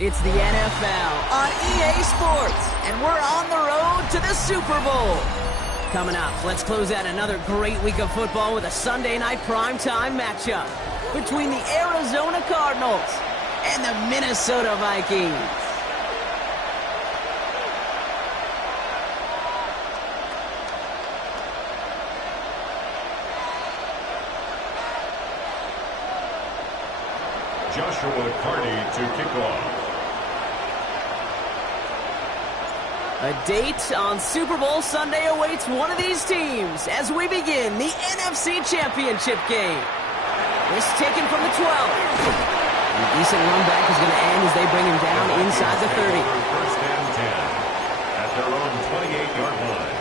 It's the NFL on EA Sports, and we're on the road to the Super Bowl. Coming up, let's close out another great week of football with a Sunday night primetime matchup between the Arizona Cardinals and the Minnesota Vikings. Joshua Carty to kick off. A date on Super Bowl Sunday awaits one of these teams as we begin the NFC Championship game. This taken from the 12. A decent run back is going to end as they bring him down inside the 30. First and 10 at their own 28-yard line.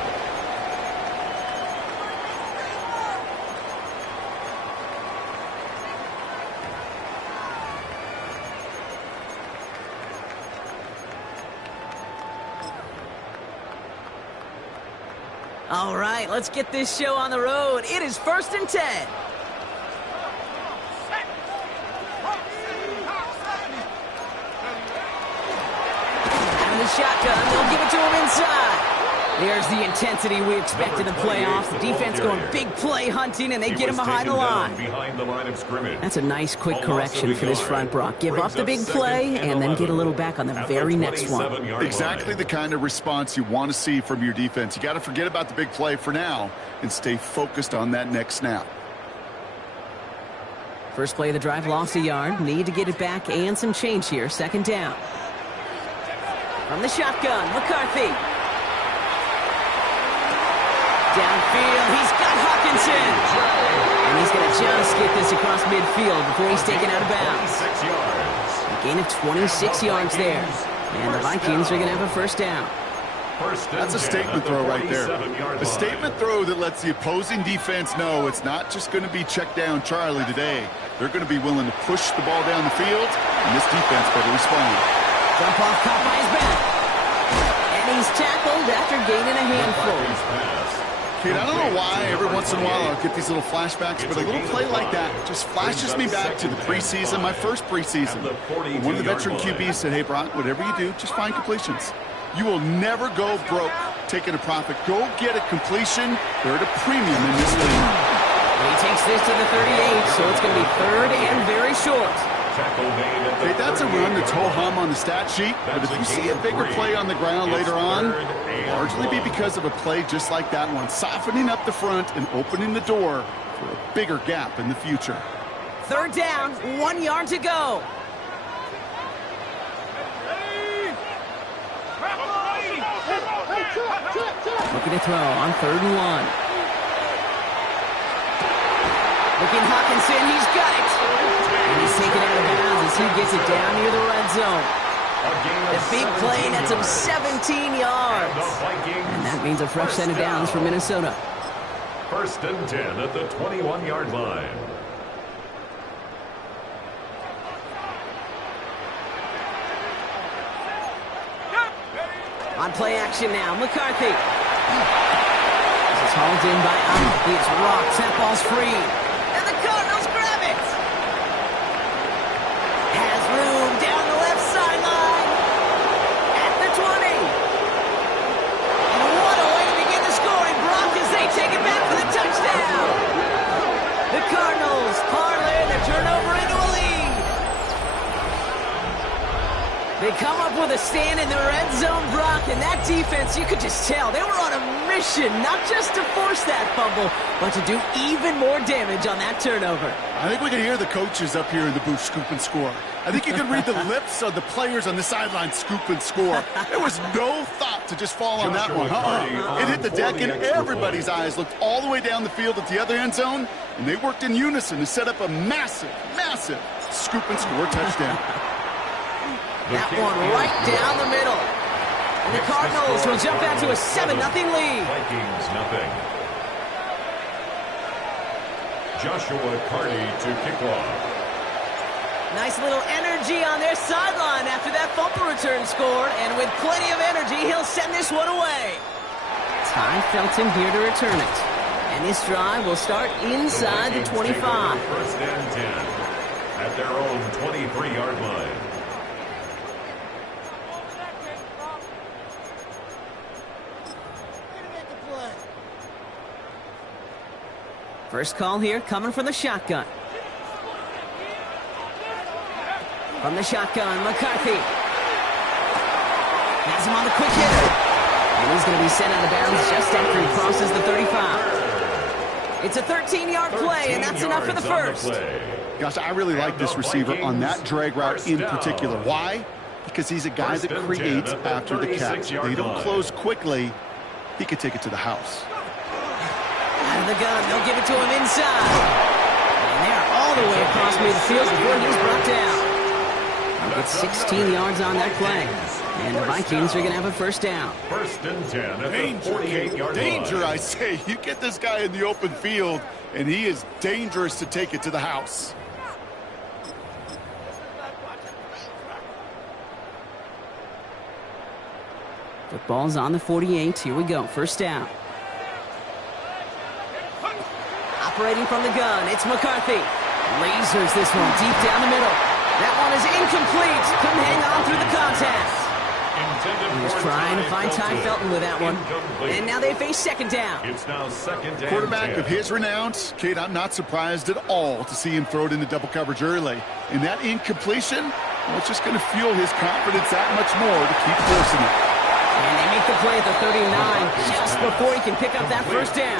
All right, let's get this show on the road. It is 1st and 10. And the shotgun, they'll give it to him inside. There's the intensity we expect in the playoffs. The defense going big play hunting, and they get him behind the line. Behind the line of scrimmage. That's a nice quick correction for this front, Brock. Give up the big play and then get a little back on the very next one. Exactly the kind of response you want to see from your defense. You got to forget about the big play for now and stay focused on that next snap. First play of the drive, lost a yard. Need to get it back and some change here. 2nd down. From the shotgun, McCarthy. Downfield, he's got Hawkinson. And he's going to just get this across midfield before he's taken out of bounds. A gain of 26 yards there. And the Vikings are going to have a 1st down. That's a statement throw right there. A statement throw that lets the opposing defense know it's not just going to be check down Charlie today. They're going to be willing to push the ball down the field, and this defense better respond. Jump off, caught by his back. And he's tackled after gaining a handful. Kid, I don't know why every once in a while I'll get these little flashbacks, but a little play like that just flashes me back to the preseason, my first preseason. One of the veteran QBs said, hey, Brock, whatever you do, just find completions. You will never go broke taking a profit. Go get a completion. They're at a premium in this league. And he takes this to the 38, so it's going to be 3rd and very short. Hey, that's a run that's ho-hum on the stat sheet, but if you see a bigger play on the ground later on, it'll largely be because of a play just like that one, softening up the front and opening the door for a bigger gap in the future. 3rd down, 1 yard to go. Looking to throw on 3rd and 1. Looking Hawkinson, he's got it. And he's taken out of bounds as he gets it down near the red zone. The big play nets him 17 yards. And that means a fresh set of downs for Minnesota. 1st and 10 at the 21-yard line. On play action now, McCarthy. This is hauled in by Allen. He is rocked. That ball's free. And the Cardinals grab it. Has room down the left sideline. At the 20. And what a way to begin the scoring. Brock as they take it back for the touchdown. The Cardinals parlay the turnover into a lead. They come up with a stand in the red zone, Brock, and that defense, you could just tell, they were on a mission, not just to force that fumble, but to do even more damage on that turnover. I think we can hear the coaches up here in the booth scoop and score. I think you can read the lips of the players on the sideline scoop and score. There was no thought to just fall on that one. It hit the deck, and everybody's eyes looked all the way down the field at the other end zone, and they worked in unison to set up a massive, massive scoop and score touchdown. That one right down the middle. And the Cardinals will jump out to a 7-0 lead. Vikings nothing. Joshua Carty to kick off. Nice little energy on their sideline after that fumble return scored. And with plenty of energy, he'll send this one away. Ty Felton here to return it. And this drive will start inside the 25. 1st and 10 at their own 23-yard line. First call here coming from the shotgun. From the shotgun, McCarthy. Has him on the quick hitter. And he's going to be sent out of bounds just after he crosses the 35. It's a 13-yard play, and that's enough for the first. Gosh, I really like this receiver on that drag route in particular. Why? Because he's a guy that creates after the catch. They don't close quickly. He could take it to the house. Out of the gun, they'll give it to him inside. And they're all the way across midfield before he's brought down. They'll get 16 yards on that play. And the Vikings are going to have a first down. First and 10 at the 48-yard line. Danger, I say. You get this guy in the open field, and he is dangerous to take it to the house. Football's on the 48. Here we go. First down. Operating from the gun, it's McCarthy. Lasers this one deep down the middle. That one is incomplete. Couldn't hang on through the contact. He was trying to find Ty Felton with that one. And now they face second down. It's now second down. Quarterback of his renown, Kate, I'm not surprised at all to see him throw it into double coverage early. And that incompletion, well, it's just going to fuel his confidence that much more to keep forcing it. And they make the play at the 39 just before he can pick up that first down.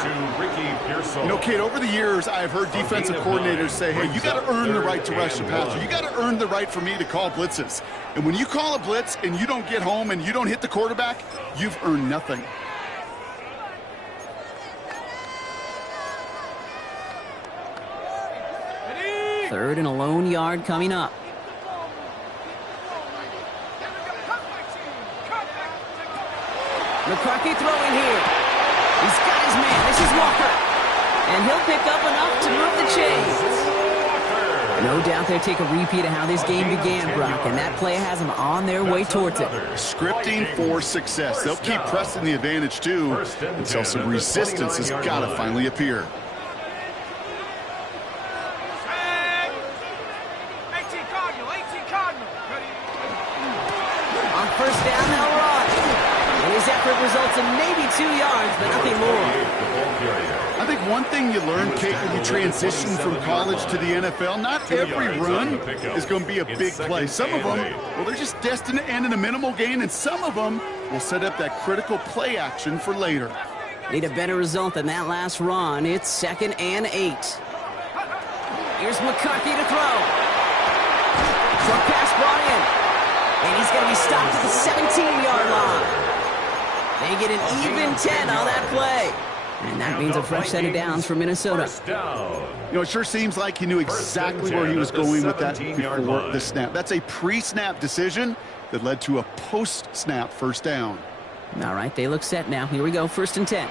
You know, Kate, over the years, I've heard defensive coordinators say, hey, you got to earn the right to rush the passer. You got to earn the right for me to call blitzes. And when you call a blitz and you don't get home and you don't hit the quarterback, you've earned nothing. Third and a lone yard coming up. McCarthy throwing here. He's got his man. This is Walker. And he'll pick up enough to move the chains. No doubt they'll take a repeat of how this game began, Brock, and that play has them on their way towards it. Scripting for success. They'll keep pressing the advantage, too, until some resistance has got to finally appear. On first down, they'll run. And his effort results in maybe 2 yards, but nothing more. I think one thing you learn, Kate, when you transition from college to the NFL, not every run is going to be a big play. Some of them, well, they're just destined to end in a minimal gain, and some of them will set up that critical play action for later. Need a better result than that last run. It's 2nd and 8. Here's McCarthy to throw. Short pass brought in. And he's going to be stopped at the 17-yard line. They get an even 10 on that play. And that means a fresh set of downs for Minnesota. You know, it sure seems like he knew exactly where he was going with that before the snap. That's a pre-snap decision that led to a post-snap first down. All right, they look set now. Here we go, 1st and 10.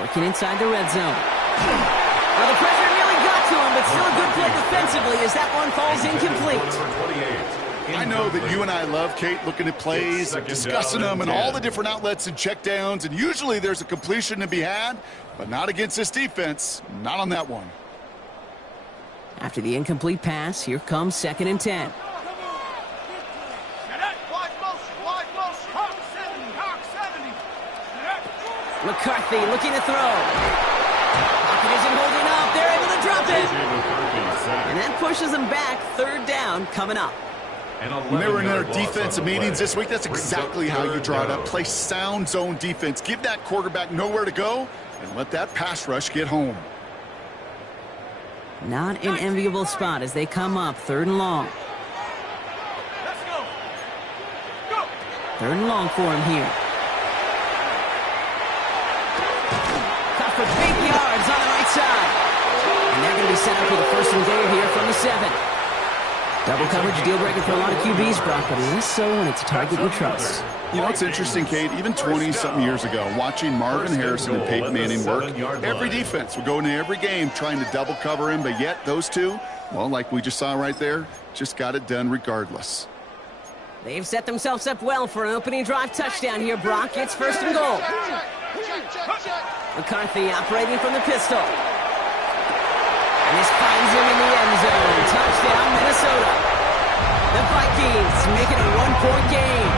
Working inside the red zone. Well, the pressure nearly got to him, but still a good play defensively as that one falls incomplete. I know that you and I love, Kate, looking at plays, discussing them, and all the different outlets and checkdowns, and usually there's a completion to be had, but not against this defense, not on that one. After the incomplete pass, here comes 2nd and 10. McCarthy looking to throw. Pocket isn't holding up. They're able to drop it. And that pushes them back. 3rd down coming up. When they were in their defensive meetings this week, that's exactly how you draw it up. Play sound zone defense. Give that quarterback nowhere to go and let that pass rush get home. Not an enviable spot as they come up. 3rd and long. 3rd and long for him here. Cut for big yards on the right side. And they're going to be set up with a 1st and goal here from the 7. Double coverage deal breaker for a lot of QBs, Brock, but less so when it's a target you trust. You know, it's interesting, Kate, even 20-something years ago, watching Marvin Harrison and Peyton Manning work, every defense would go into every game trying to double cover him, but yet those two, well, like we just saw right there, just got it done regardless. They've set themselves up well for an opening drive touchdown here, Brock. It's 1st and goal. McCarthy operating from the pistol. And this finds him in the end zone. Touchdown, Minnesota. The Vikings make it a 1-point game.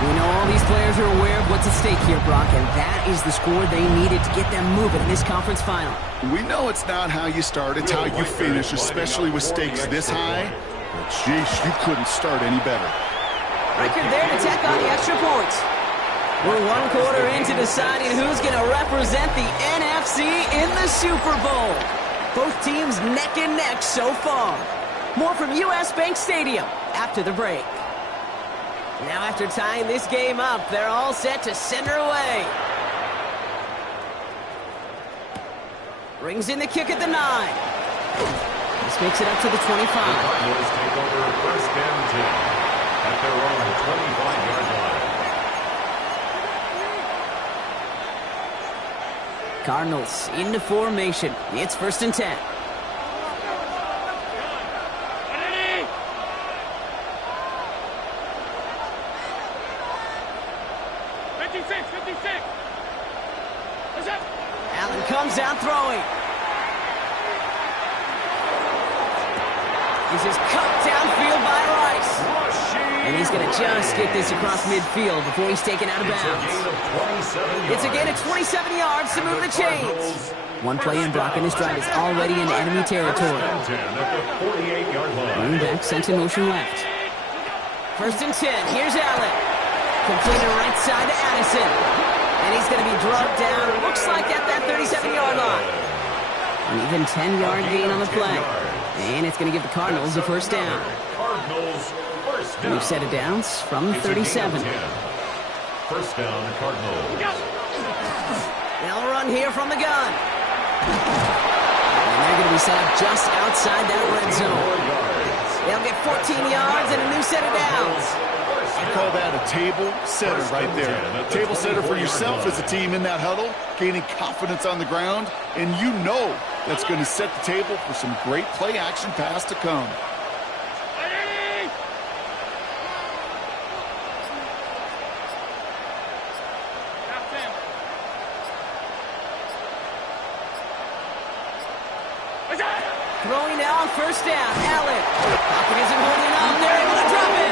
We know all these players are aware of what's at stake here, Brock, and that is the score they needed to get them moving in this conference final. We know it's not how you start, it's how you finish, especially with stakes this high. But geez, you couldn't start any better. Record there to tack on the extra points. We're one quarter into deciding who's going to represent the NFC in the Super Bowl. Both teams neck and neck so far. More from US Bank Stadium after the break. Now after tying this game up, they're all set to send her away. Brings in the kick at the 9. This makes it up to the 25. The Cardinals take over first and 10 at their own 25-yard line. Cardinals into formation. It's first and 10. Allen comes out throwing. This is cut downfield by Rice. And he's going to just get this across midfield before he's taken out of bounds. It's a gain of 27 yards to move the chains. One play in Brock, and his drive is already in enemy territory. Running back sent in motion left. First and 10. Here's Allen. Completed right side to Addison. And he's going to be drugged down, looks like at that 37-yard line. An even 10-yard gain on the play. And it's going to give the Cardinals a first down. New set of downs from 37. First down, Cardinals. They'll run here from the gun. And they're going to be set up just outside that red zone. They'll get 14 yards and a new set of downs. I call that a table setter right there. Table setter for yourself as a team in that huddle, gaining confidence on the ground, and you know that's going to set the table for some great play action pass to come. Throwing now on first down. Allen. Pocket isn't holding up. They're able to drop it.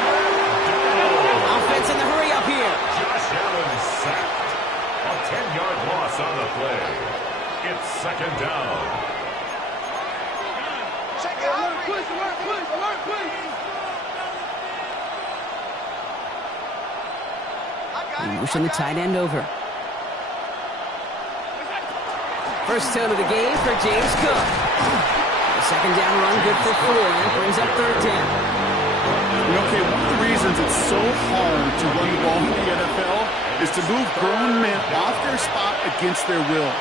Offense in the hurry up here. Josh Allen sacked. A 10-yard loss on the play. It's second down. Check it out. Alert, please. Motion the tight end over. First down of the game for James Cook. The second down run good for 4, and it brings up third down. Okay, one of the reasons it's so hard to run the ball in the NFL is to move grown men off their spot against their will.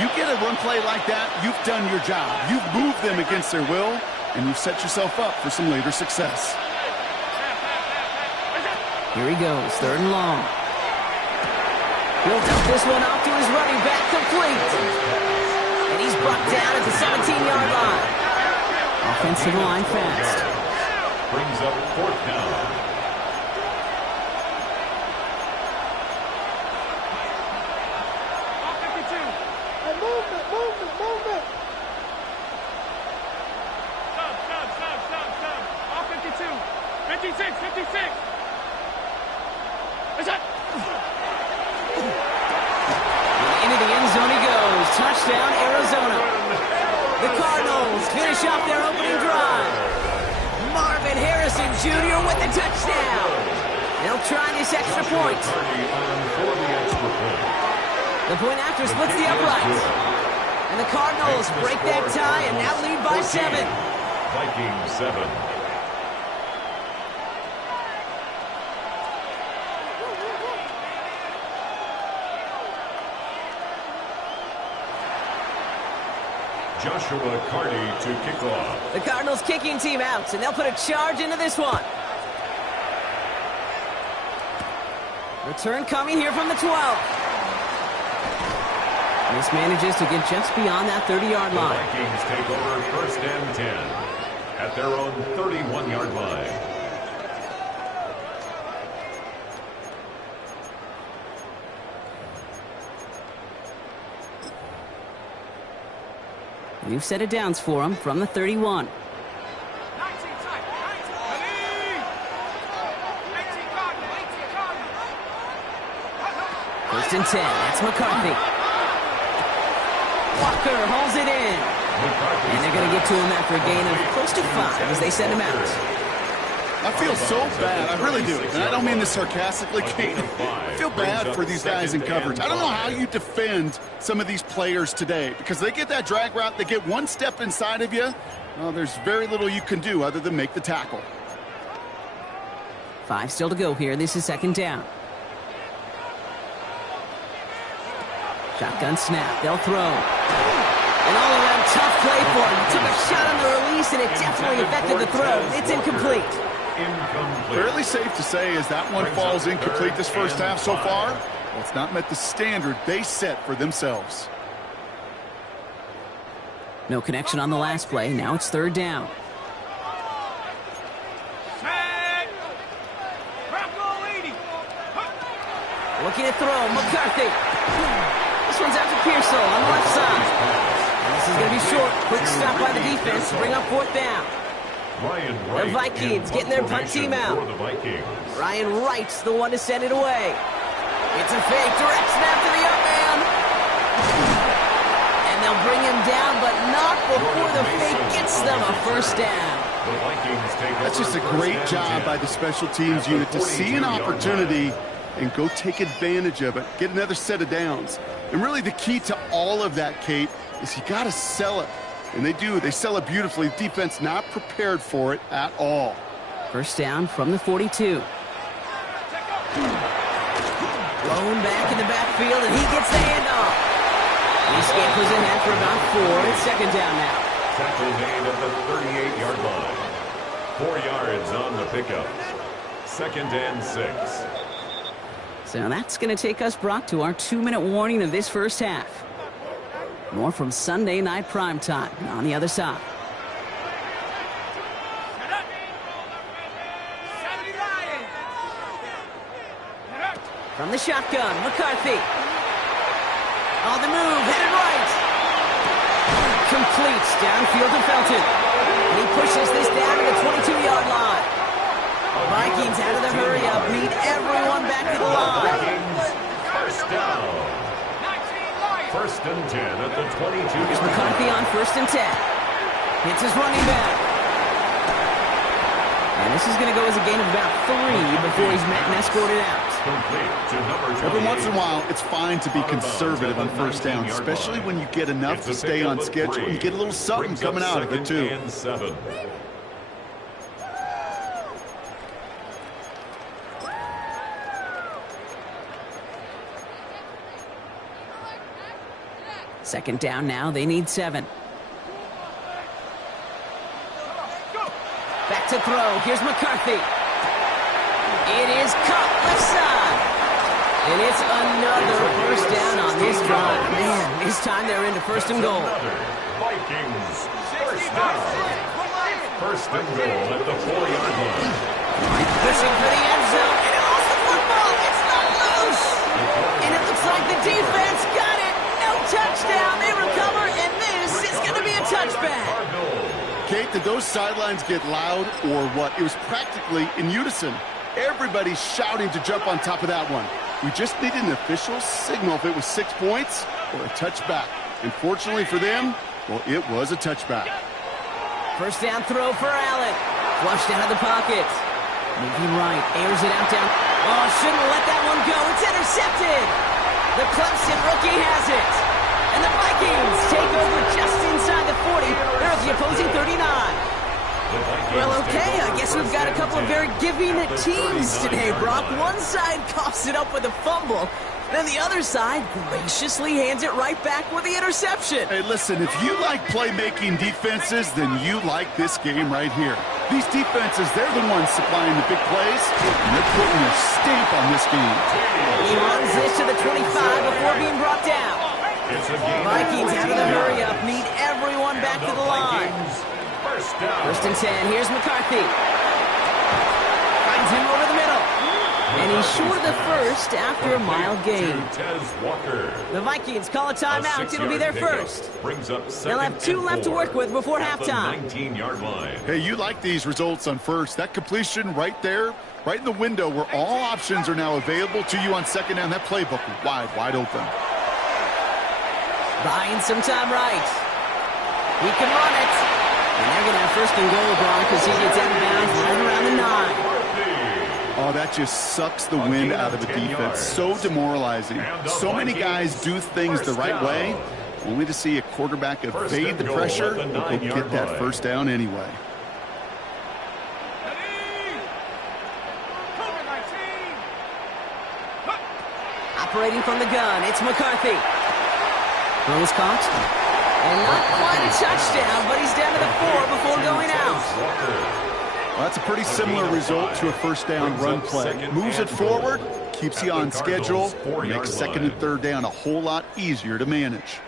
You get a run play like that, you've done your job. You've moved them against their will, and you've set yourself up for some later success. Here he goes, third and long. He'll dump this one off to his running back, complete. And he's brought down at the 17-yard line. Offensive line fast. Brings up fourth down. Movement. Sub. All 52. 56. Is that? Into the end zone he goes. Touchdown, Arizona. The Cardinals finish off their opening drive. Marvin Harrison Jr. with the touchdown. They'll try this extra point. The point after splits the uprights. And the Cardinals break that tie and now lead by 7. Vikings 7. Joshua Carty to kick off. The Cardinals kicking team out, and they'll put a charge into this one. Return coming here from the 12. This manages to get just beyond that 30-yard line. The Vikings take over first and 10 at their own 31-yard line. New set of downs for him from the 31. First and 10. That's McCarthy. Walker holds it in. And they're going to get to him after a gain of close to 5 as they send him out. I feel so bad. I really do. And I don't mean this sarcastically, Kate. I feel bad for these guys in coverage. I don't know how you defend some of these players today because they get that drag route, they get one step inside of you. Well, there's very little you can do other than make the tackle. 5 still to go here. This is second down. Shotgun snap. They'll throw. An all-around tough play for him. Took a shot on the release, and it definitely affected the throw. It's incomplete. Fairly safe to say as that one falls incomplete this first half so far, well, it's not met the standard they set for themselves. No connection on the last play. Now it's third down. Looking to throw. McCarthy. This one's out to Pearsall on the left side. And this is going to be short. Quick stop by the defense to bring up fourth down. The Vikings getting their punt team out. Ryan Wright's the one to send it away. It's a fake. Direct snap to the up man. And they'll bring him down, but not before the fake gets them a first down. That's just a great job by the special teams unit to see an opportunity and go take advantage of it, get another set of downs. And really the key to all of that, Kate, is you got to sell it. And they do. They sell it beautifully. Defense not prepared for it at all. First down from the 42. Blown back in the backfield, and he gets the handoff. He scampers ahead for about 4. It's second down now. Tackle made at the 38-yard line. 4 yards on the pickup. Second and 6. So that's going to take us, Brock, to our 2-minute warning of this first half. More from Sunday Night Primetime on the other side. From the shotgun, McCarthy. On the move, headed right. Completes downfield to Felton. And he pushes this down to the 22-yard line. Vikings out of the hurry-up, lead everyone back to the line. First down. First and 10 at the 22. Here's McCarthy on first and 10. Hits his running back. And this is going to go as a gain of about 3 before he's met and escorted out. Every once in a while, it's fine to be conservative on first down, especially when you get enough to stay on schedule and you get a little something coming out of it, too. Second down now, they need 7. Back to throw, here's McCarthy. It is caught left side. And it's another first down on this drive. Man, this time they're into first and goal. Vikings, first down. First and goal at the 4-yard line. Pushing for the end zone, and it lost the football. It's not loose. And it looks like the defense got it. No touchdown. They recover, and this is going to be a touchback. Kate, did those sidelines get loud or what? It was practically in unison. Everybody's shouting to jump on top of that one. We just needed an official signal if it was 6 points or a touchback. And fortunately for them, well, it was a touchback. First down throw for Allen. Flushed out of the pocket. Moving right, airs it out down. Oh, shouldn't let that one go. It's intercepted. The Clemson rookie has it. And the Vikings take over just inside the 40. They're at the opposing 39. Well, okay, I guess we've got a couple of very giving teams today, Brock. One side coughs it up with a fumble, then the other side graciously hands it right back with the interception. Hey, listen, if you like playmaking defenses, then you like this game right here. These defenses, they're the ones supplying the big plays, and they're putting their stamp on this game. He runs this to the 25 before being brought down. Vikings out of the hurry-up, need everyone back to the line. First and 10, here's McCarthy. Finds him over the middle. And he's short of the first after a mild gain. The Vikings call a timeout. It'll be their first. They'll have 2 left to work with before halftime. 19-yard line. Hey, you like these results on first. That completion right there, right in the window where all options are now available to you on second down. That playbook wide open. Buying some time right. He can run it. And they're going to have first and goal, Braun, because he gets out of bounds right around the 9. Oh, that just sucks the wind out of a defense. So demoralizing. So many guys do things the right way, only to see a quarterback evade the pressure and go get that first down anyway. Operating from the gun, it's McCarthy. Throws caught. And not quite a touchdown, but he's down to the 4 before going out. Well, that's a pretty similar result to a first down run play. Moves it forward, keeps you on schedule, makes second and third down a whole lot easier to manage.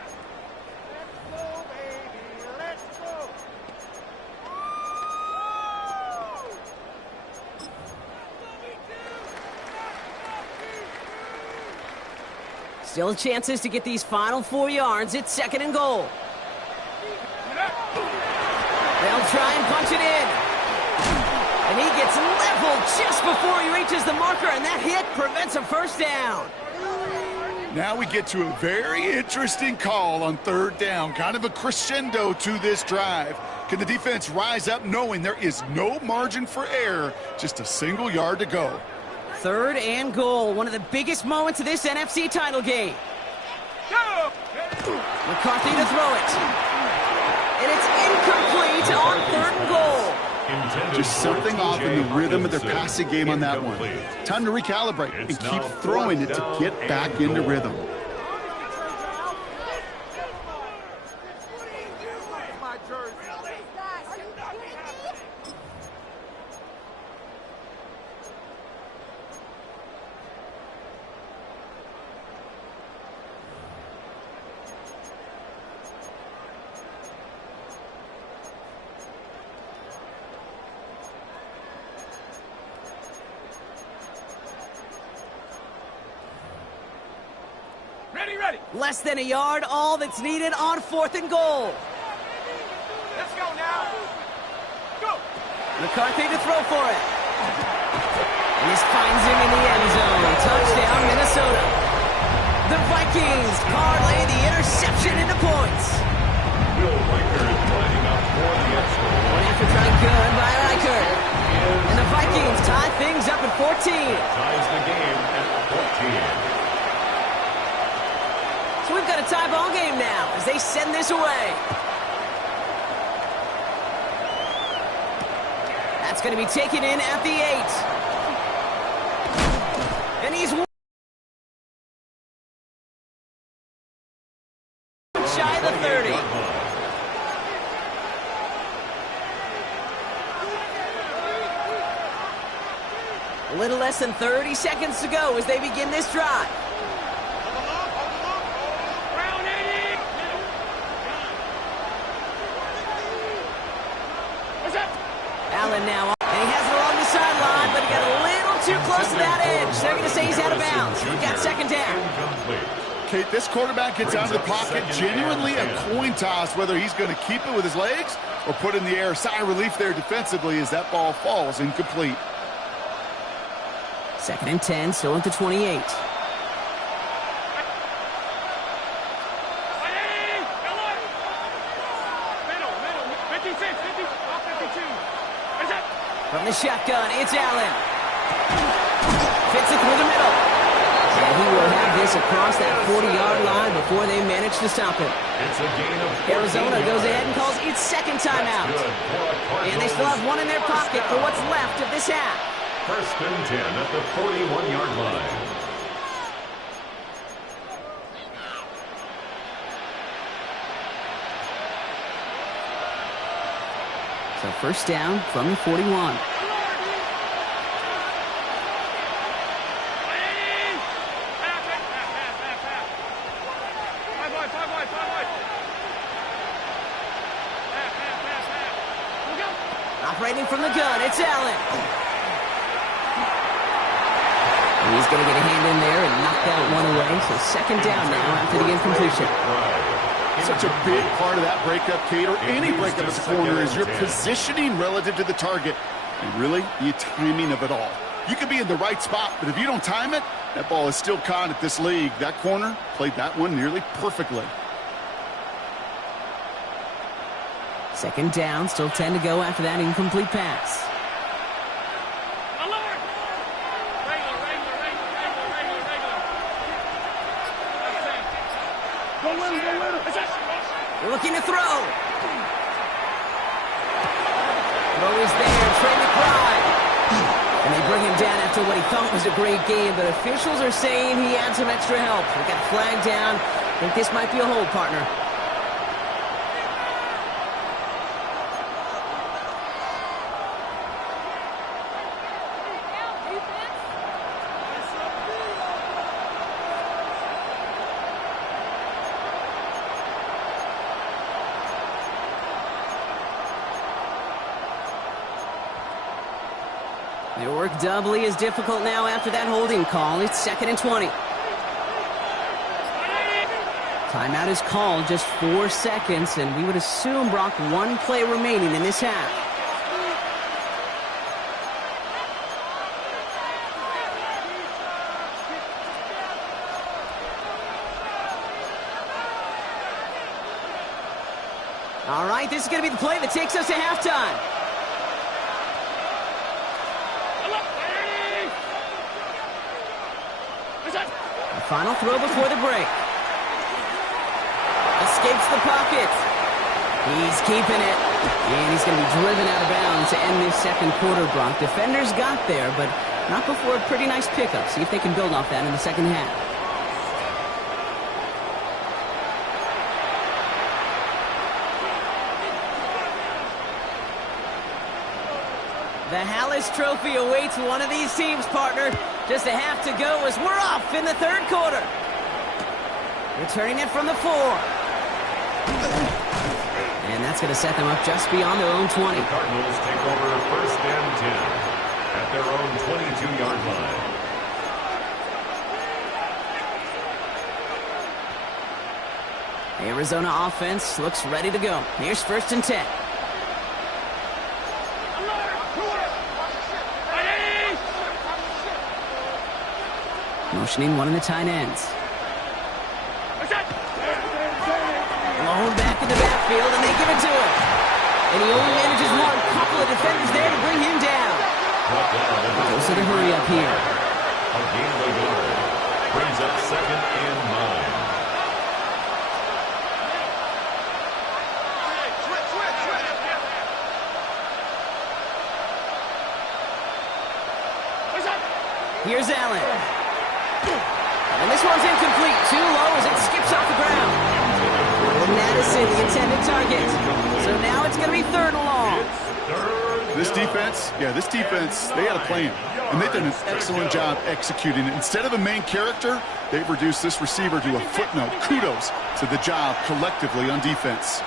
Still chances to get these final 4 yards. It's second and goal. They'll try and punch it in. And he gets leveled just before he reaches the marker, and that hit prevents a first down. Now we get to a very interesting call on third down. Kind of a crescendo to this drive. Can the defense rise up knowing there is no margin for error, just a single yard to go? Third and goal, one of the biggest moments of this NFC title game. McCarthy to throw it. And it's incomplete on third and goal. Just something off in the rhythm of their passing game on that one. Time to recalibrate and keep throwing it to get back into rhythm. Ready. Less than a yard, all that's needed on fourth and goal. Let's go now. Go. McCarthy to throw for it. And this finds him in the end zone. Touchdown, Minnesota. The Vikings parlay the interception into points. Bill Riker is lining up for the extra. One after trying good by Riker. And the Vikings tie things up at 14. Ties the game at 14. So we've got a tie ball game now as they send this away. That's going to be taken in at the 8. And he's shy of the 30. A little less than 30 seconds to go as they begin this drive. Allen now, and he has it along the sideline, but he got a little too close to that edge. They're going to say he's out of bounds. We've got second down. Okay, this quarterback gets out of the pocket, genuinely a coin toss whether he's going to keep it with his legs or put in the air. Sigh of relief there defensively as that ball falls incomplete. Second and 10, still at the 28. From the shotgun, it's Allen. Fits it through the middle. And he will have this across that 40-yard line before they manage to stop him. It's a gain of Arizona goes ahead and calls its second timeout. And they still have one in their pocket for what's left of this half. First and 10 at the 41-yard line. So first down from the 41. Operating from the gun, it's Allen. going to get a hand in there and knock that one away. So second down now after the incompletion. Such a big part of that breakup, Kate, or any breakup at the corner, is your positioning relative to the target. And really, the timing of it all. You can be in the right spot, but if you don't time it, that ball is still caught at this league. That corner played that one nearly perfectly. Second down, still 10 to go after that incomplete pass. They're looking to throw. Throw is there, Trey McBride. And they bring him down after what he thought was a great game, but officials are saying he had some extra help. They got a flag down. I think this might be a hold, partner. Their work doubly is difficult now after that holding call. It's 2nd and 20. Timeout is called, just 4 seconds, and we would assume, Brock, 1 play remaining in this half. All right, this is going to be the play that takes us to halftime. Final throw before the break. Escapes the pocket. He's keeping it. And he's going to be driven out of bounds to end this second quarter, Brock. Defenders got there, but not before a pretty nice pickup. See if they can build off that in the second half. The Hallis Trophy awaits one of these teams, partner. Just a half to go as we're off in the third quarter. Returning it from the 4. And that's going to set them up just beyond their own 20. The Cardinals take over 1st and 10 at their own 22-yard line. Arizona offense looks ready to go. Here's 1st and 10. Motioning one of the tight ends. Blown back in the backfield, and they give it to him. And he only manages one. Couple of defenders there to bring him down. Goes to the hurry up here. A gain of a yard. Brings up 2nd and 9. Here's Allen. And this one's incomplete. Too low as it skips off the ground. Madison, the intended target. So now it's going to be 3rd and long. This defense, they had a plan. And they've done an excellent job executing it. Instead of a main character, they've reduced this receiver to a footnote. Kudos to the job collectively on defense.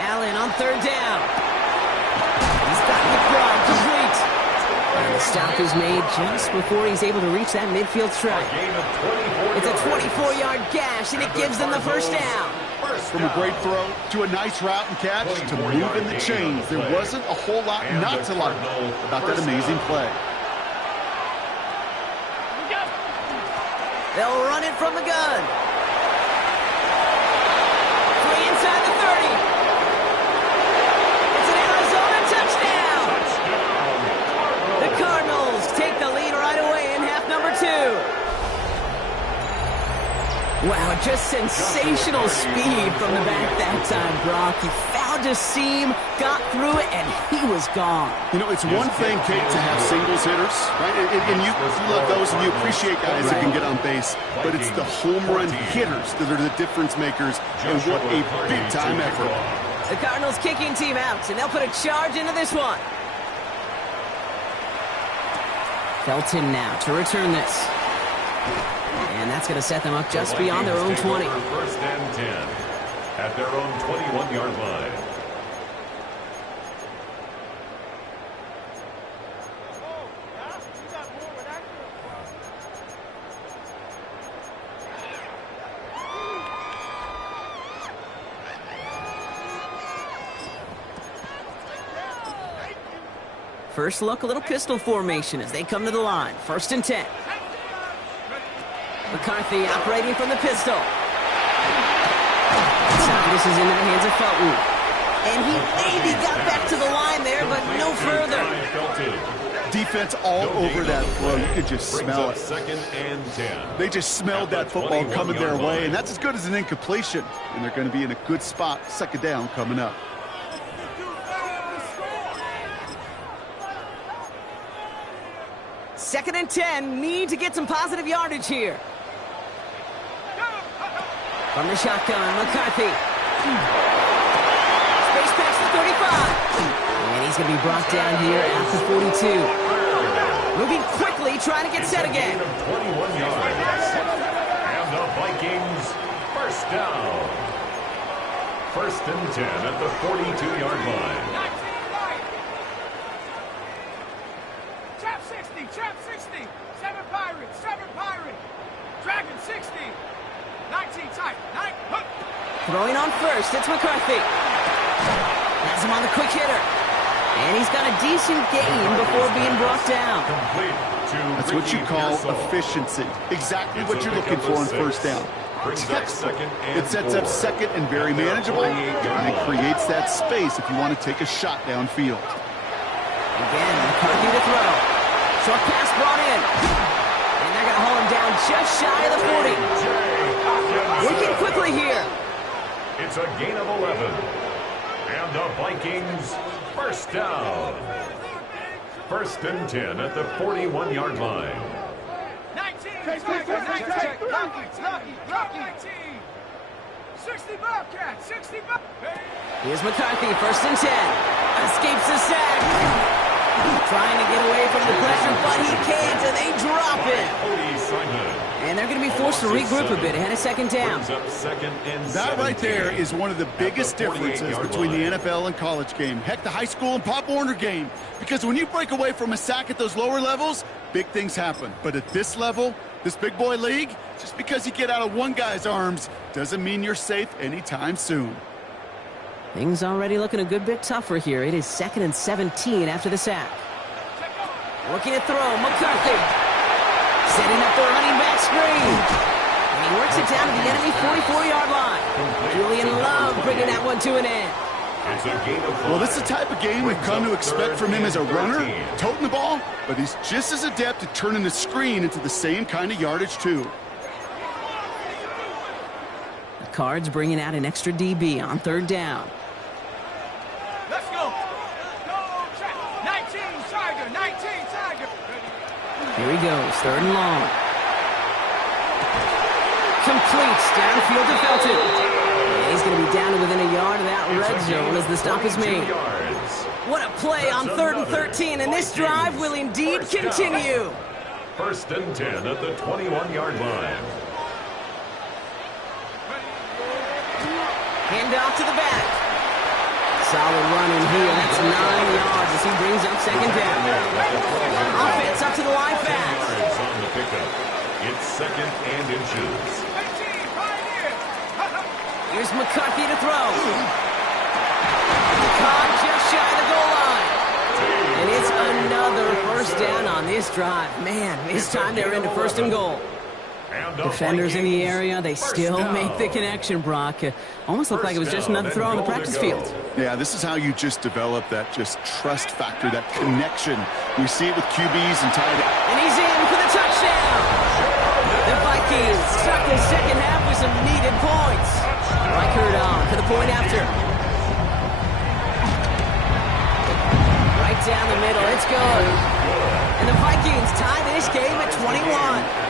Allen on 3rd down. He's got McBride complete. And the stop is made just before he's able to reach that midfield strike. It's a 24-yard gash, and it gives them the 1st down. From a great throw to a nice route and catch to moving the chains, there wasn't a whole lot not to like about that amazing play. They'll run it from the gun. 3 inside the 30. The Cardinals take the lead right away in half number 2. Wow, just sensational speed from the back that time, Brock. He found a seam, got through it, and he was gone. You know, it's one thing, Kate, to have singles hitters, right? And you love those, and you appreciate guys that can get on base. But it's the home run hitters that are the difference makers, and what a big-time effort. The Cardinals kicking team out, and they'll put a charge into this one. Felton now to return this. And that's going to set them up just beyond their own 20. First and 10 at their own 21-yard line. First look, a little pistol formation as they come to the line. First and 10. McCarthy operating from the pistol. This is into the hands of Felton. And he maybe got back to the line there, but no further. Defense all over that throw. You could just smell it. Second and 10. They just smelled that football coming their way, and that's as good as an incompletion. And they're going to be in a good spot. Second down coming up. Second and 10, need to get some positive yardage here. From the shotgun, McCarthy. Space past the 35. And he's going to be brought down here at the 42. Moving quickly, trying to get set again. 21 yards. And the Vikings first down. First and 10 at the 42-yard line. Trap 60, 7 Pirates, Dragon 60, 19 tight, 9, hook. Throwing on first, it's McCarthy. Has him on the quick hitter. And he's got a decent gain before being brought down. That's what you call efficiency. Exactly what you're looking for on first down. It sets up second and very manageable, and it creates that space if you want to take a shot downfield. Again, McCarthy to throw. Short pass brought in. And they're going to hold him down just shy of the 40. Working quickly here. It's a gain of 11. And the Vikings first down. First and 10 at the 41-yard line. 19. Rocky. 60 Bobcat. 60 Bobcat. Here's McCarthy, first and 10. Escapes the sack. Trying to get away from the pressure, but he can't, and they drop it. And they're going to be forced to regroup a bit ahead of second down. That right there is one of the biggest differences between the NFL and college game. Heck, the high school and Pop Warner game. Because when you break away from a sack at those lower levels, big things happen. But at this level, this big boy league, just because you get out of one guy's arms doesn't mean you're safe anytime soon. Things already looking a good bit tougher here. It is second and 17 after the sack. Looking to throw, McCarthy. Setting up the running back screen. And he works it down to the enemy 44-yard line. Julian Love bringing that one to an end. Well, this is the type of game we've come to expect from him as a runner, toting the ball, but he's just as adept at turning the screen into the same kind of yardage, too. The Cards bringing out an extra DB on third down. Let's go. Go, 19 Tiger. Here he goes, third and long. Completes downfield to Felton. And he's going to be down to within a yard of that red zone as the stop is made. What a play on third and 13, and this drive will indeed continue. First and 10 at the 21-yard line. Hand off to the back. Solid run in here. That's 9 yards as he brings up second down. Offense up to the line fast. On the pickup. It's second and inches. Here's McCarthy to throw. Caught just shy of the goal line. And it's another first down on this drive. Man, this time they're into first and goal. Defenders in the area, they still make the connection, Brock. Almost looked like it was just another throw on the practice field. Yeah, this is how you just develop that just trust factor, that connection. We see it with QBs and tight ends. And he's in for the touchdown. The Vikings start the second half with some needed points. Reichert on for the point after. Right down the middle, it's good. And the Vikings tie this game at 21.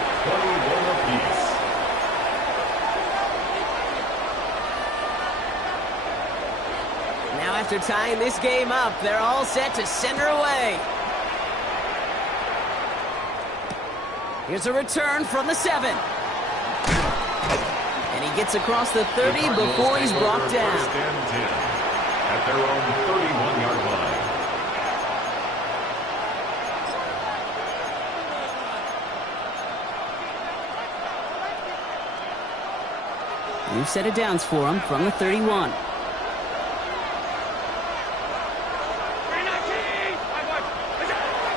Now after tying this game up, they're all set to send her away. Here's a return from the 7. And he gets across the 30 before he's brought down. First and 10 at their own 31-yard line. New set of downs for him from the 31.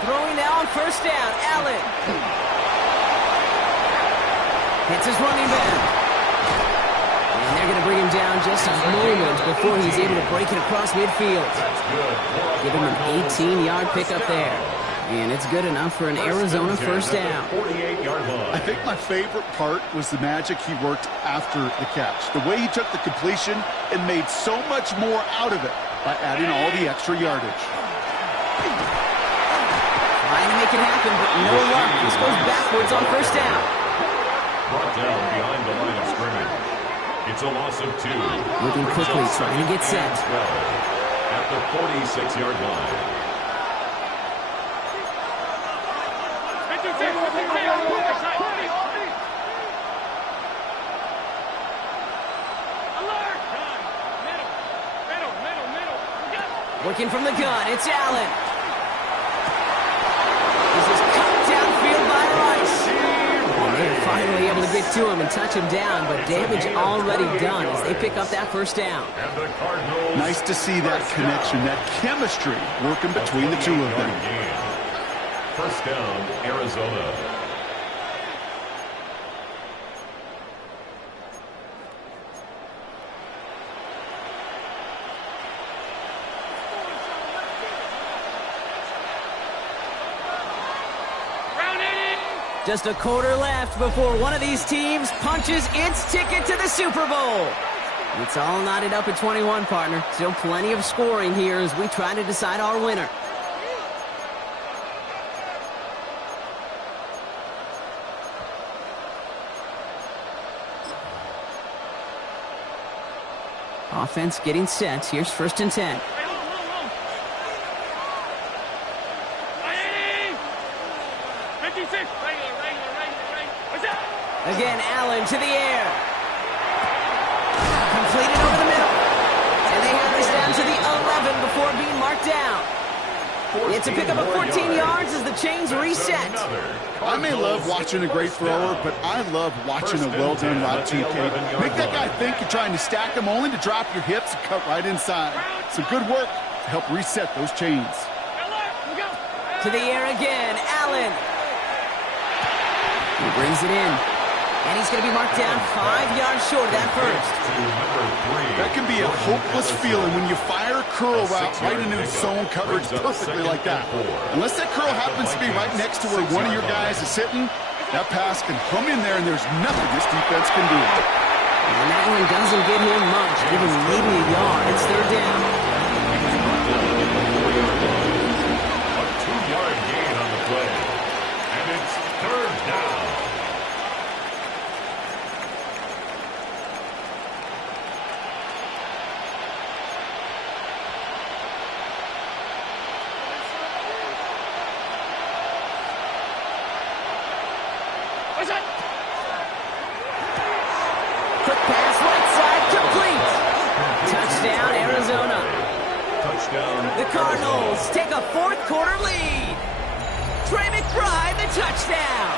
Throwing now on first down, Allen. Hits his running back. And they're going to bring him down just a moment before he's able to break it across midfield. Give him an 18-yard pickup there. And it's good enough for an Arizona first down. I think my favorite part was the magic he worked after the catch. The way he took the completion and made so much more out of it by adding all the extra yardage. Trying to make it happen, but no luck. This goes backwards on first down. Brought down behind the line of scrimmage. It's a loss of 2. Moving quickly, trying to get set. At the 46-yard line. Working from the gun, it's Allen. This is cut downfield by Rice. And they're finally able to get to him and touch him down, but damage already done as they pick up that first down. Nice to see that connection, that chemistry working between the two of them. First down, Arizona. Just a quarter left before one of these teams punches its ticket to the Super Bowl. It's all knotted up at 21, partner. Still plenty of scoring here as we try to decide our winner. Offense getting set. Here's first and 10. Again, Allen to the air. Completed over the middle. And they have this down to the 11 before being marked down. It's a pickup of 14 yards as the chains reset. I may love watching a great thrower, but I love watching a well-done route too, Kate. Make that guy think you're trying to stack him only to drop your hips and cut right inside. Some good work to help reset those chains. To the air again, Allen. He brings it in. And he's going to be marked down 5 yards short of that first. That can be a hopeless feeling when you fire a curl route right into zone coverage perfectly like that. Unless that curl happens to be right next to where one of your guys is sitting, that pass can come in there and there's nothing this defense can do. And that one doesn't get him much. Give him maybe a yard. It's third down. A 2-yard gain on the play. And it's third down. Quick pass, right side, complete. Touchdown, Arizona. Touchdown. The Cardinals take a fourth quarter lead. Trey McBride, the touchdown.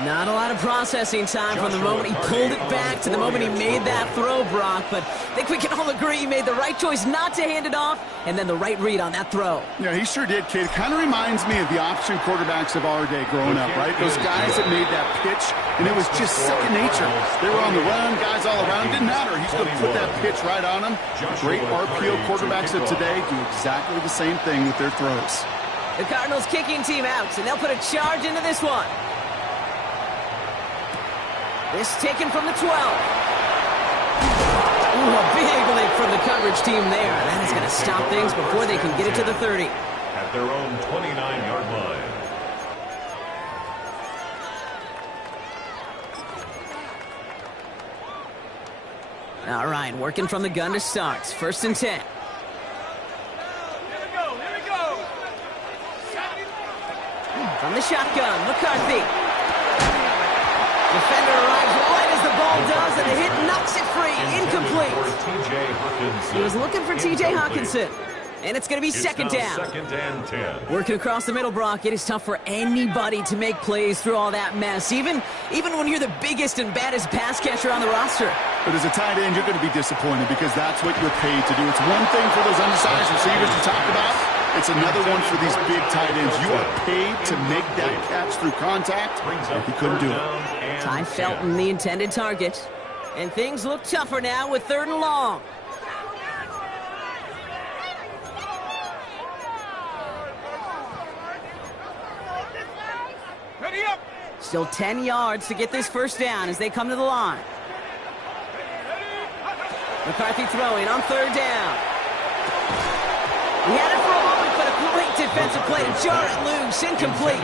Not a lot of processing time from the moment he pulled it back to the moment he made that throw, Brock. But I think we can all agree he made the right choice not to hand it off, and then the right read on that throw. Yeah, he sure did, kid. It kind of reminds me of the option quarterbacks of our day growing up, right? Those guys that made that pitch, and it was just second nature. They were on the run, guys all around. Didn't matter. He's going to put that pitch right on them. Great RPO quarterbacks of today do exactly the same thing with their throws. The Cardinals kicking team out, and they'll put a charge into this one. This taken from the 12. Ooh, a big lick from the coverage team there. That is going to stop things before they can get it to the 30. At their own 29-yard line. All right, working from the gun to start. First and 10. From the shotgun, McCarthy. Defender arrives right as the ball does, and the hit knocks it free. Incomplete. He was looking for T.J. Hawkinson. And it's going to be second down. Second and 10. Working across the middle, Brock, it is tough for anybody to make plays through all that mess, even when you're the biggest and baddest pass catcher on the roster. But as a tight end, you're going to be disappointed because that's what you're paid to do. It's one thing for those undersized receivers to talk about. It's another one for these big tight ends. You are paid to make that catch through contact, and he couldn't do it. Ty Felton, the intended target. And things look tougher now with 3rd and long. Ready up. Still 10 yards to get this first down as they come to the line. McCarthy throwing on 3rd down. He had it for a moment, but a great defensive play to jar it loose. Incomplete.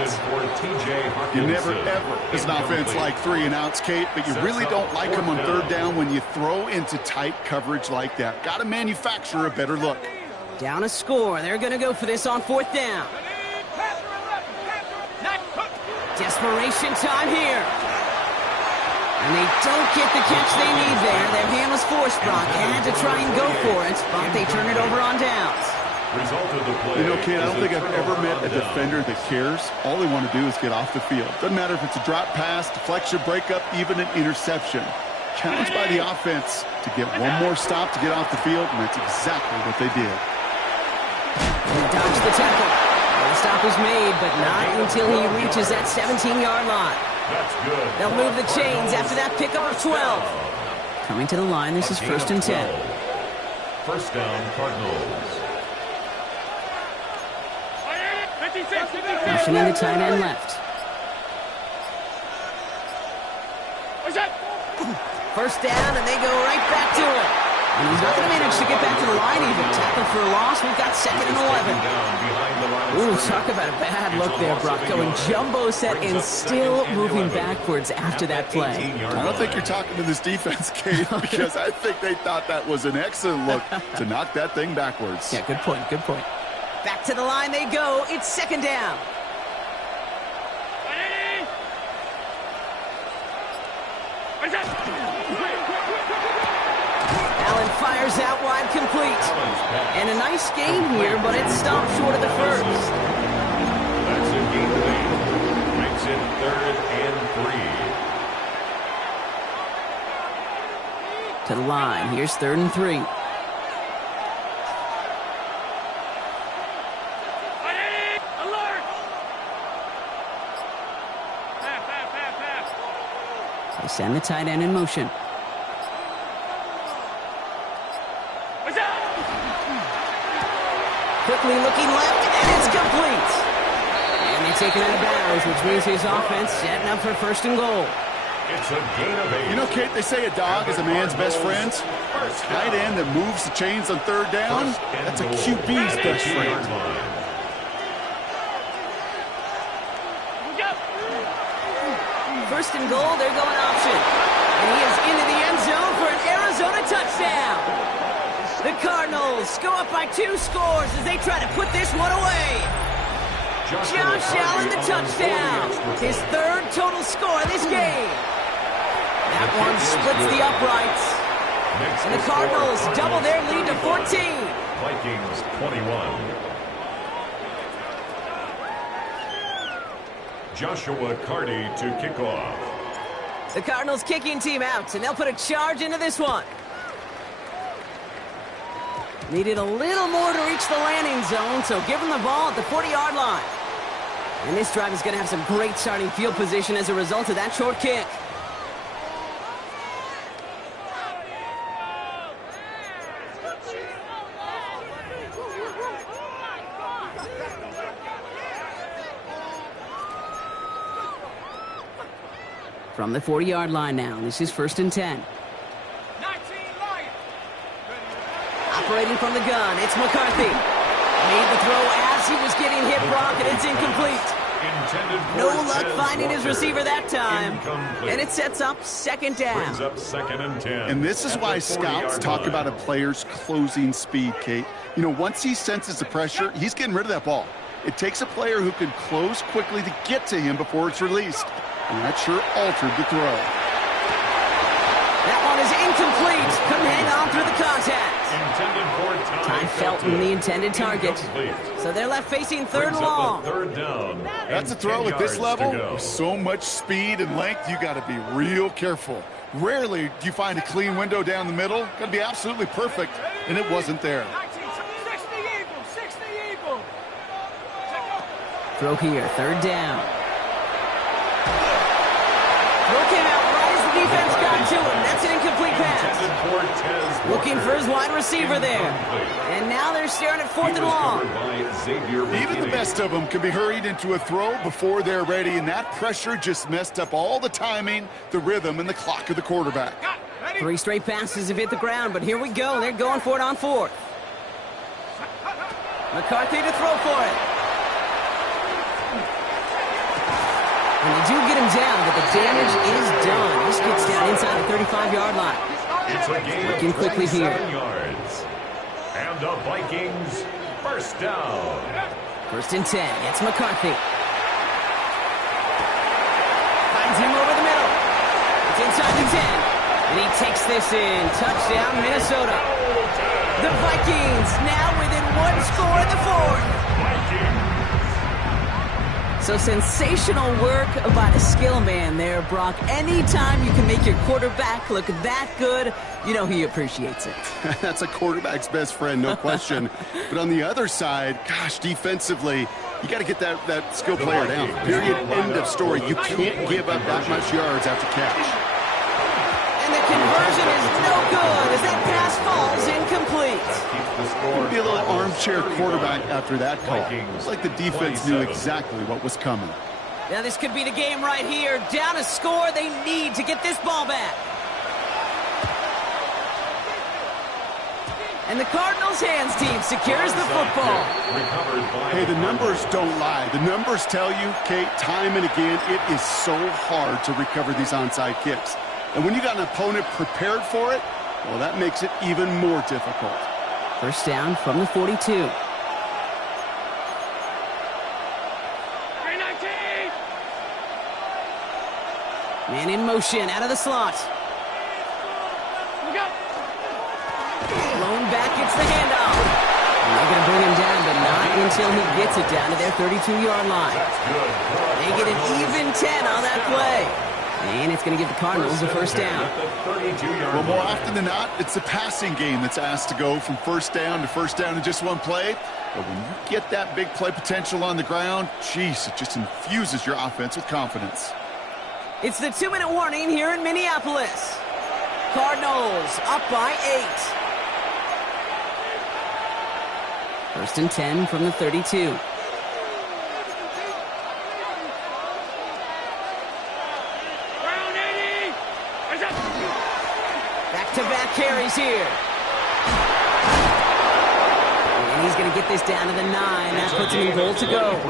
You never, ever, as an offense, like 3 and outs, Kate, but you really don't like them on 3rd down when you throw into tight coverage like that. Got to manufacture a better look. Down a score. They're going to go for this on 4th down. Desperation time here. And they don't get the catch they need there. Their hand was forced, Brock. Had to try and go for it, but they turn it over on downs. You know, Kate, I don't think I've ever met a defender that cares. All they want to do is get off the field. Doesn't matter if it's a drop pass, deflection, breakup, even an interception. Challenged by the offense to get one more stop to get off the field, and that's exactly what they did. He dodged the tackle. The stop was made, but not until he reaches that 17-yard line. They'll move the chains after that pickup of 12. Coming to the line, this is 1st and 10. First down, Cardinals. Motioning the tight end left. First down, and they go right back to it. And he's not going to manage to get back to the line even. Tackle for a loss. We've got 2nd and 11. Ooh, talk about a bad look there, Brock. Going jumbo set and still moving backwards after that play. I don't think you're talking to this defense, Kate, because I think they thought that was an excellent look to knock that thing backwards. Yeah, good point, good point. Back to the line they go. It's 2nd down. Allen fires out wide, complete. And a nice gain here, but it stopped short of the first. That's a gain of 8. Makes it 3rd and 3. To the line. Here's 3rd and 3. They send the tight end in motion. Quickly looking left, and it's complete. And they take it out of bounds, which means his offense setting up for 1st and goal. It's a gain of 8. You know, Kate, they say a dog is a man's best friend. Tight end that moves the chains on 3rd down, that's a QB's best friend. First and goal, they're going option. And he is into the end zone for an Arizona touchdown. The Cardinals go up by 2 scores as they try to put this one away. Josh Allen, the touchdown. His 3rd total score of this game. That one splits the uprights. And the Cardinals double their lead to 14. Vikings 21. Joshua Carty to kick off. The Cardinals kicking team out, and they'll put a charge into this one. Needed a little more to reach the landing zone, so give them the ball at the 40-yard line. And this drive is going to have some great starting field position as a result of that short kick. From the 40-yard line now, this is 1st and 10. Operating from the gun, it's McCarthy. Made the throw as he was getting hit, Brock, and it's incomplete. No luck finding his receiver that time. And it sets up 2nd down. Brings up 2nd and 10. And this is why scouts talk about a player's closing speed, Kate. You know, once he senses the pressure, he's getting rid of that ball. It takes a player who can close quickly to get to him before it's released. And that sure altered the throw. That one is incomplete. Couldn't hang on through the contact. Ty Felton, the intended target. So they're left facing third and long. Third down. That's a throw at this level. With so much speed and length, you got to be real careful. Rarely do you find a clean window down the middle. Got to be absolutely perfect, and it wasn't there. 60 Eagle. Throw here, third down. Throw came out right as the defense got to him. That's an incomplete pass. Looking for his wide receiver there. And now they're staring at fourth and long. Even the best of them can be hurried into a throw before they're ready, and that pressure just messed up all the timing, the rhythm, and the clock of the quarterback. 3 straight passes have hit the ground, but here we go. They're going for it on fourth. McCarthy to throw for it. And they do get him down, but the damage is done. This gets down inside the 35-yard line. It's a gain Working of quickly 27 here. yards. And the Vikings first down. First and 10. It's McCarthy. Finds him over the middle. It's inside the 10. And he takes this in. Touchdown, Minnesota. The Vikings now within one score in the fourth. So sensational work by the skill man there, Brock. Anytime you can make your quarterback look that good, you know he appreciates it. That's a quarterback's best friend, no question. But on the other side, gosh, defensively, you got to get that skill player down. Period, end of story. You can't give up that much yards after catch. And the conversion is no good as that pass falls incomplete. Could be a little armchair quarterback after that call. It's like the defense knew exactly what was coming. Now this could be the game right here. Down a score, they need to get this ball back. And the Cardinals' hands team secures the football. Hey, the numbers don't lie. The numbers tell you, Kate, time and again, it is so hard to recover these onside kicks. And when you got an opponent prepared for it, well, that makes it even more difficult. First down from the 42. Man in motion, out of the slot. Blown back, gets the handoff. And they're going to bring him down, but not until he gets it down to their 32-yard line. They get an even 10 on that play. And it's going to give the Cardinals a first down. Well, more often than not, it's the passing game that's asked to go from first down in just one play. But when you get that big play potential on the ground, geez, it just infuses your offense with confidence. It's the 2-minute warning here in Minneapolis. Cardinals up by 8. First and 10 from the 32. Back-to-back carries here. And he's going to get this down to the 9. That puts him in goal to go.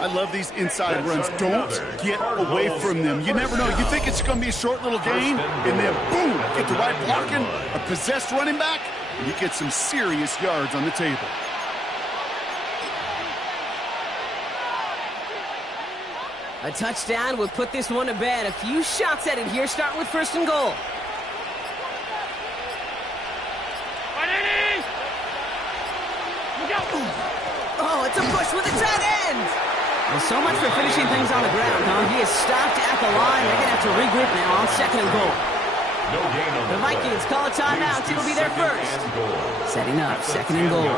I love these inside runs. Don't get away from them. You never know. You think it's going to be a short little gain, and then boom, get the right blocking, a possessed running back, and you get some serious yards on the table. A touchdown would put this one to bed. A few shots at it here, starting with first and goal. Oh, it's a push with the tight end. Well, so much for finishing things on the ground, huh? He is stopped at the line. They're going to have to regroup now on second and goal. The Vikings call a timeout. It'll be their first. Setting up, second and goal.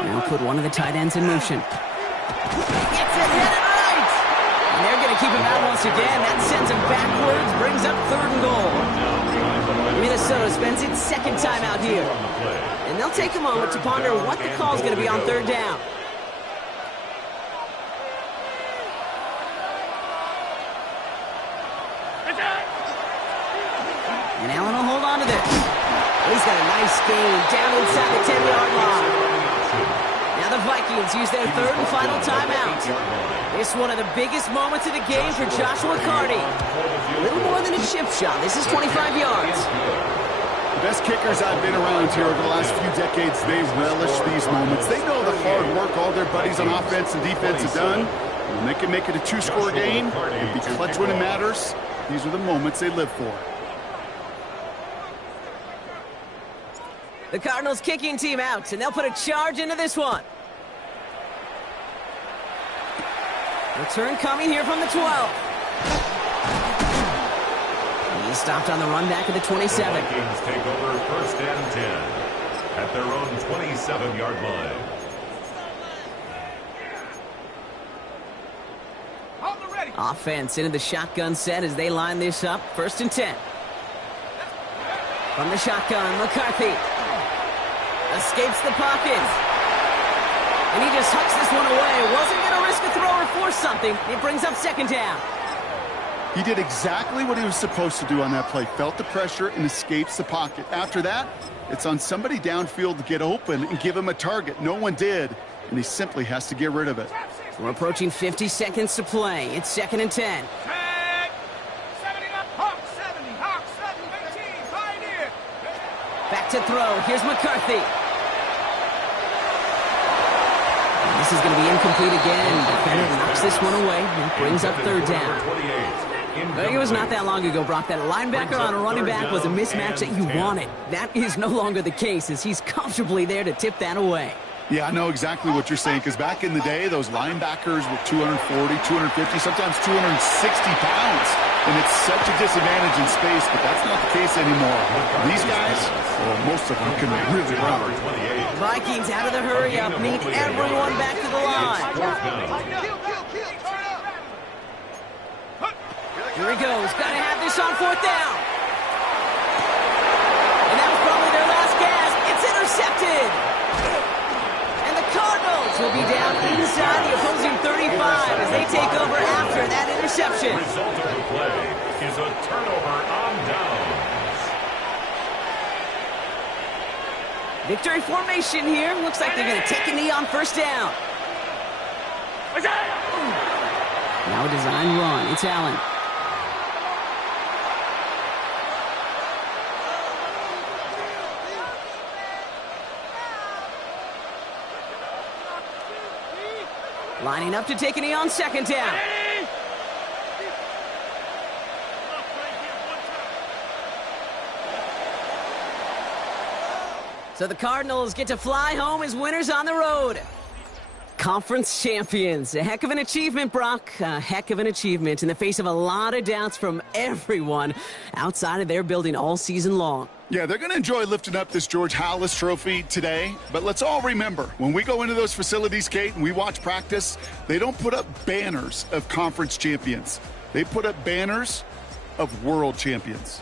Now put one of the tight ends in motion. Gets it hit it right! And they're going to keep him out once again. That sends him backwards, brings up third and goal. Minnesota spends its second time out here. And they'll take a moment to ponder what the call is going to be on third down. And Allen will hold on to this. He's got a nice gain down inside the 10-yard line. Now the Vikings use their third and final timeout. This is one of the biggest moments of the game for Joshua Carty. A little more than a chip shot. This is 25 yards. The best kickers I've been around here over the last few decades, they relish these moments. They know the hard work all their buddies on offense and defense have done. When they can make it a two-score game and be clutch when it matters, these are the moments they live for. The Cardinals kicking team out, and they'll put a charge into this one. Return coming here from the 12. He's stopped on the run back at the 27. The Vikings take over 1st and 10 at their own 27-yard line. Offense into the shotgun set as they line this up. 1st and 10. From the shotgun, McCarthy escapes the pocket. And he just hucks this one away. Wasn't going to risk a throw or force something. It brings up 2nd down. He did exactly what he was supposed to do on that play. Felt the pressure and escapes the pocket. After that, it's on somebody downfield to get open and give him a target. No one did, and he simply has to get rid of it. We're approaching 50 seconds to play. It's 2nd and 10. Back to throw. Here's McCarthy. This is going to be incomplete again. Defender knocks this one away and brings up 3rd down. It was not that long ago, Brock, that a linebacker on a running back was a mismatch that you wanted. That is no longer the case, as he's comfortably there to tip that away. Yeah, I know exactly what you're saying, because back in the day, those linebackers were 240, 250, sometimes 260 pounds. And it's such a disadvantage in space, but that's not the case anymore. These guys, well, most of them can really run. Vikings out of the hurry-up, need everyone back to the line. Here he goes. Got to have this on 4th down. And that was probably their last gasp. It's intercepted. And the Cardinals will be down inside the opposing 35 as they take over after that interception. The result of the play is a turnover on downs. Victory formation here. Looks like they're going to take a knee on 1st down. Now a design run. It's Allen. Lining up to take a knee on 2nd down. So the Cardinals get to fly home as winners on the road. Conference champions. A heck of an achievement, Brock. A heck of an achievement in the face of a lot of doubts from everyone outside of their building all season long. Yeah, they're going to enjoy lifting up this George Halas trophy today. But let's all remember, when we go into those facilities, Kate, and we watch practice, they don't put up banners of conference champions. They put up banners of world champions.